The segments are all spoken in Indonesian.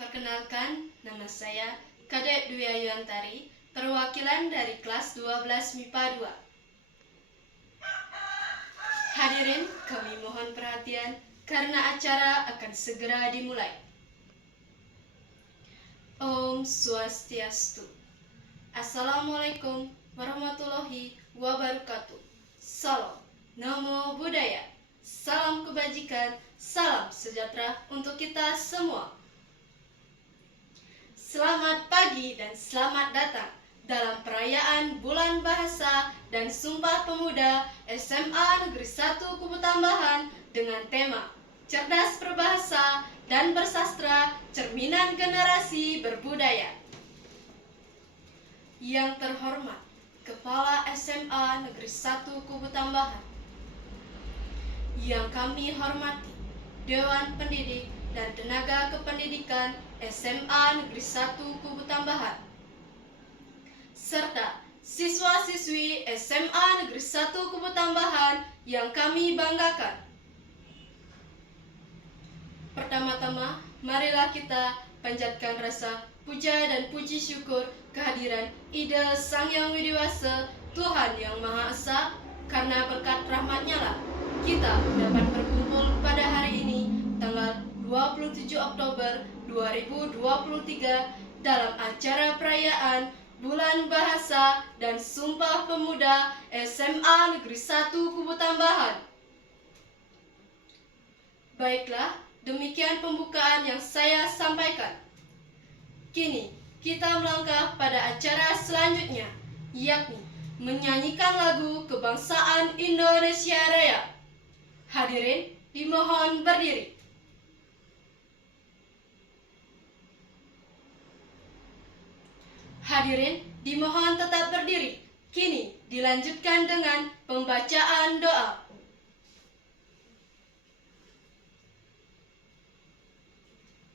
Perkenalkan, nama saya Kadek Dwi Ayuantari, perwakilan dari kelas 12 MIPA 2. Hadirin, kami mohon perhatian karena acara akan segera dimulai. Om Swastiastu. Assalamualaikum warahmatullahi wabarakatuh. Salam, Namo Buddhaya. Salam kebajikan, salam sejahtera untuk kita semua. Selamat pagi dan selamat datang dalam perayaan Bulan Bahasa dan Sumpah Pemuda SMA Negeri 1 Kubu Tambahan dengan tema Cerdas Berbahasa dan Bersastra, Cerminan Generasi Berbudaya. Yang terhormat Kepala SMA Negeri 1 Kubu Tambahan, yang kami hormati Dewan Pendidik dan Tenaga Kependidikan SMA Negeri 1 Kubu Tambahan, serta siswa-siswi SMA Negeri 1 Kubu Tambahan yang kami banggakan. Pertama-tama, marilah kita panjatkan rasa puja dan puji syukur kehadiran Ida Sang Hyang Widiwasa, Tuhan Yang Maha Esa, karena berkat rahmat-Nya lah kita dapat berkumpul pada hari ini, tanggal 27 Oktober 2023 dalam acara perayaan Bulan Bahasa dan Sumpah Pemuda SMA Negeri 1 Kubu Tambahan. Baiklah, demikian pembukaan yang saya sampaikan. Kini kita melangkah pada acara selanjutnya, yakni menyanyikan lagu kebangsaan Indonesia Raya. Hadirin dimohon berdiri. Hadirin dimohon tetap berdiri. Kini dilanjutkan dengan pembacaan doa.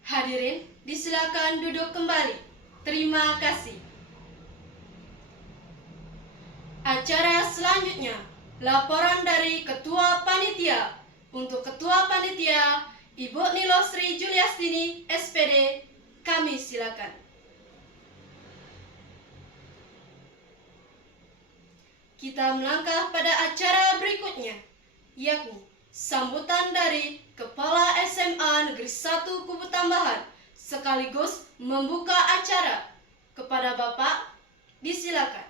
Hadirin disilakan duduk kembali. Terima kasih. Acara selanjutnya, laporan dari Ketua Panitia. Untuk Ketua Panitia, Ibu Nilo Sri Juliastini, SPD, kami silakan. Kita melangkah pada acara berikutnya, yakni sambutan dari Kepala SMA Negeri 1 Kubu Tambahan, sekaligus membuka acara. Kepada Bapak, disilakan.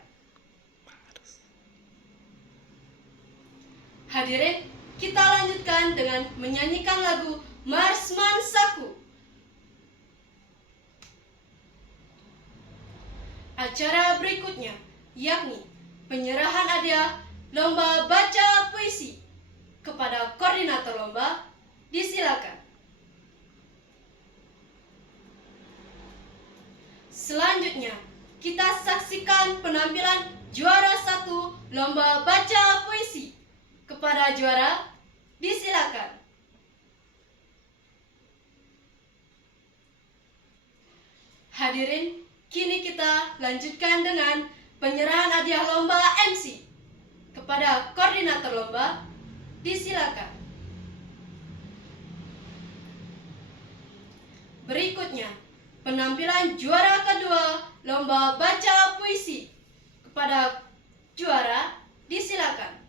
Hadirin, kita lanjutkan dengan menyanyikan lagu Marsman Saku. Acara berikutnya, yakni penyerahan hadiah lomba baca puisi. Kepada koordinator lomba, disilakan. Selanjutnya, kita saksikan penampilan juara 1 lomba baca puisi. Kepada juara, disilakan. Hadirin, kini kita lanjutkan dengan penyerahan hadiah lomba MC. Kepada koordinator lomba, disilakan. Berikutnya, penampilan juara kedua lomba baca puisi. Kepada juara, disilakan.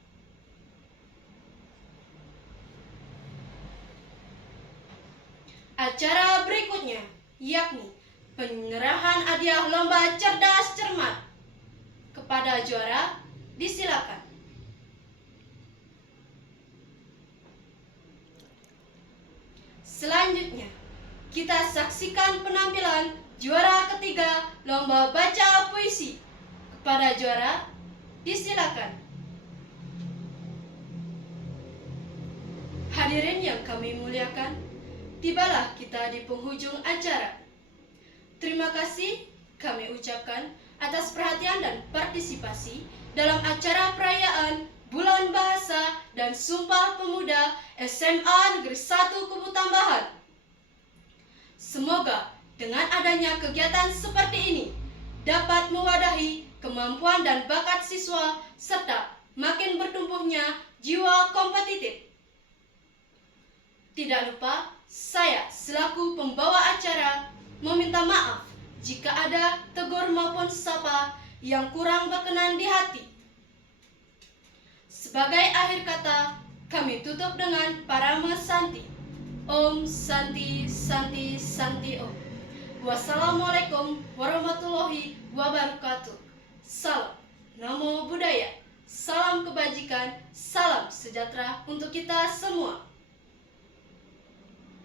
Acara berikutnya, yakni penyerahan hadiah lomba cerdas cermat. Kepada juara, disilakan. Selanjutnya, kita saksikan penampilan juara ketiga lomba baca puisi. Kepada juara, disilakan. Hadirin yang kami muliakan, tibalah kita di penghujung acara. Terima kasih kami ucapkan atas perhatian dan partisipasi dalam acara perayaan Bulan Bahasa dan Sumpah Pemuda SMA Negeri 1 Kubu Tambahan. Semoga dengan adanya kegiatan seperti ini dapat mewadahi kemampuan dan bakat siswa serta makin bertumbuhnya jiwa kompetitif. Tidak lupa, saya selaku pembawa acara meminta maaf jika ada tegur maupun sapa yang kurang berkenan di hati. Sebagai akhir kata, kami tutup dengan Parama Santi. Om Santi Santi Santi Om. Wassalamualaikum warahmatullahi wabarakatuh. Salam Namo Buddhaya. Salam kebajikan, salam sejahtera untuk kita semua.